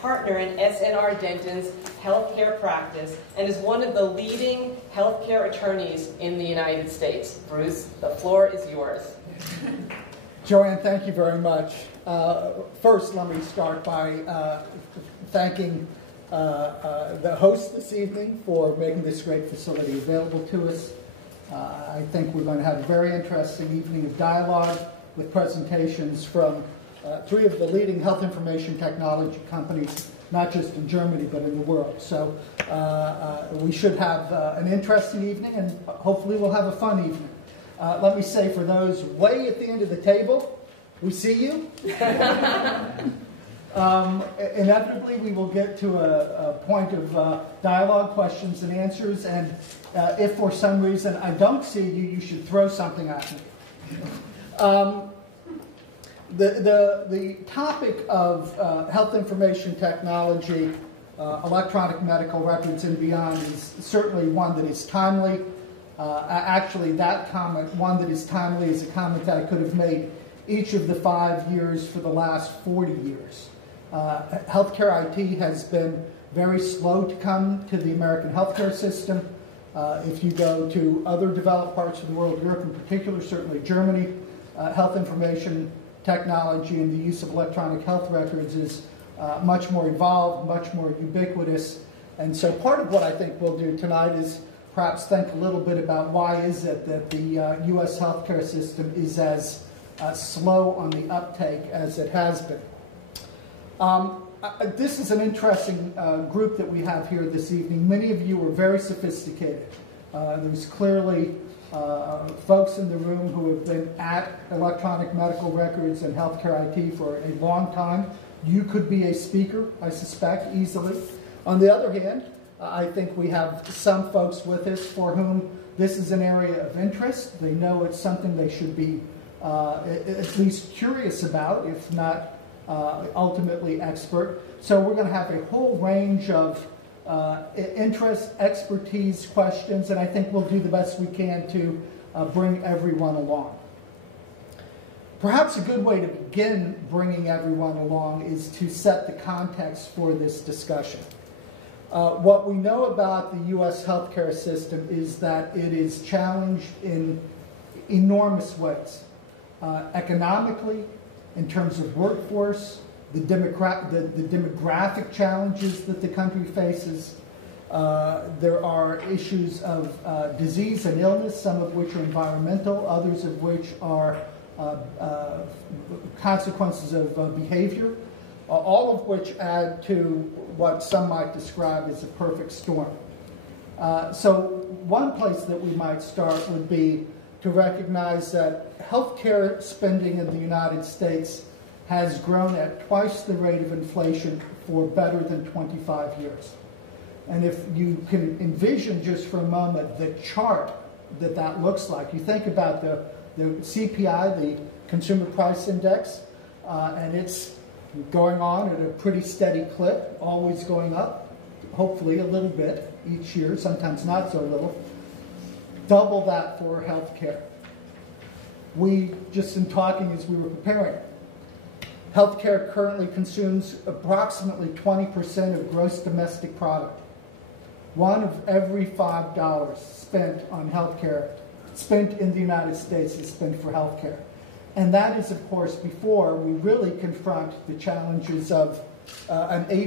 Partner in S&R Denton's healthcare practice and is one of the leading healthcare attorneys in the United States. Bruce, the floor is yours. Joanne, thank you very much. First, let me start by thanking the host this evening for making this great facility available to us. I think we're going to have a very interesting evening of dialogue with presentations from three of the leading health information technology companies, not just in Germany, but in the world. So we should have an interesting evening, and hopefully we'll have a fun evening. Let me say, for those way at the end of the table, we see you. Inevitably, we will get to a point of dialogue, questions and answers, and if for some reason I don't see you, you should throw something at me. The topic of health information technology, electronic medical records and beyond is certainly one that is timely. Actually, that comment, one that is timely, is a comment that I could have made each of the 5 years for the last 40 years. Healthcare IT has been very slow to come to the American healthcare system. If you go to other developed parts of the world, Europe in particular, certainly Germany, health information technology and the use of electronic health records is much more evolved, much more ubiquitous. And so part of what I think we'll do tonight is perhaps think a little bit about why is it that the U.S. healthcare system is as slow on the uptake as it has been. This is an interesting group that we have here this evening. Many of you are very sophisticated. There's clearly folks in the room who have been at electronic medical records and healthcare IT for a long time. You could be a speaker, I suspect, easily. On the other hand, I think we have some folks with us for whom this is an area of interest. They know it's something they should be at least curious about, if not ultimately expert. So we're going to have a whole range of interest, expertise, questions, and I think we'll do the best we can to bring everyone along. Perhaps a good way to begin bringing everyone along is to set the context for this discussion. What we know about the U.S. healthcare system is that it is challenged in enormous ways. Economically, in terms of workforce, the demographic challenges that the country faces. There are issues of disease and illness, some of which are environmental, others of which are consequences of behavior, all of which add to what some might describe as a perfect storm. So one place that we might start would be to recognize that healthcare spending in the United States has grown at twice the rate of inflation for better than 25 years. And if you can envision just for a moment the chart that looks like, you think about the CPI, the Consumer Price Index, and it's going on at a pretty steady clip, always going up, hopefully a little bit each year, sometimes not so little. Double that for healthcare. We, just in talking as we were preparing, healthcare currently consumes approximately 20% of gross domestic product. One of every $5 spent on healthcare, spent in the United States, is spent for healthcare. And that is, of course, before we really confront the challenges of an aging